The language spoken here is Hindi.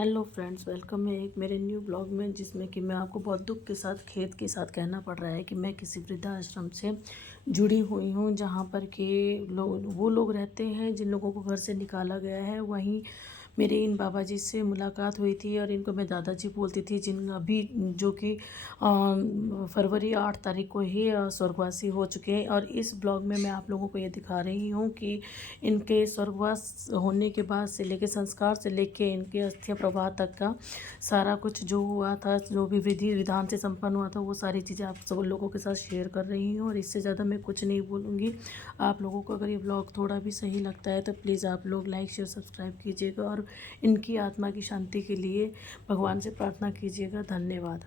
हेलो फ्रेंड्स, वेलकम है एक मेरे न्यू ब्लॉग में, जिसमें कि मैं आपको बहुत दुख के साथ खेद के साथ कहना पड़ रहा है कि मैं किसी वृद्धाश्रम से जुड़ी हुई हूँ, जहाँ पर कि वो लोग रहते हैं जिन लोगों को घर से निकाला गया है। वहीं मेरे इन बाबा जी से मुलाकात हुई थी और इनको मैं दादाजी बोलती थी, जिन अभी जो कि फरवरी 8 तारीख को ही स्वर्गवासी हो चुके हैं। और इस ब्लॉग में मैं आप लोगों को ये दिखा रही हूँ कि इनके स्वर्गवास होने के बाद से लेके संस्कार से लेके इनके अस्थियां प्रवाह तक का सारा कुछ जो हुआ था, जो भी विधि विधान से संपन्न हुआ था, वो सारी चीज़ें आप सब लोगों के साथ शेयर कर रही हूँ। और इससे ज़्यादा मैं कुछ नहीं बोलूँगी। आप लोगों को अगर ये ब्लॉग थोड़ा भी सही लगता है तो प्लीज़ आप लोग लाइक शेयर सब्सक्राइब कीजिएगा और इनकी आत्मा की शांति के लिए भगवान से प्रार्थना कीजिएगा। धन्यवाद।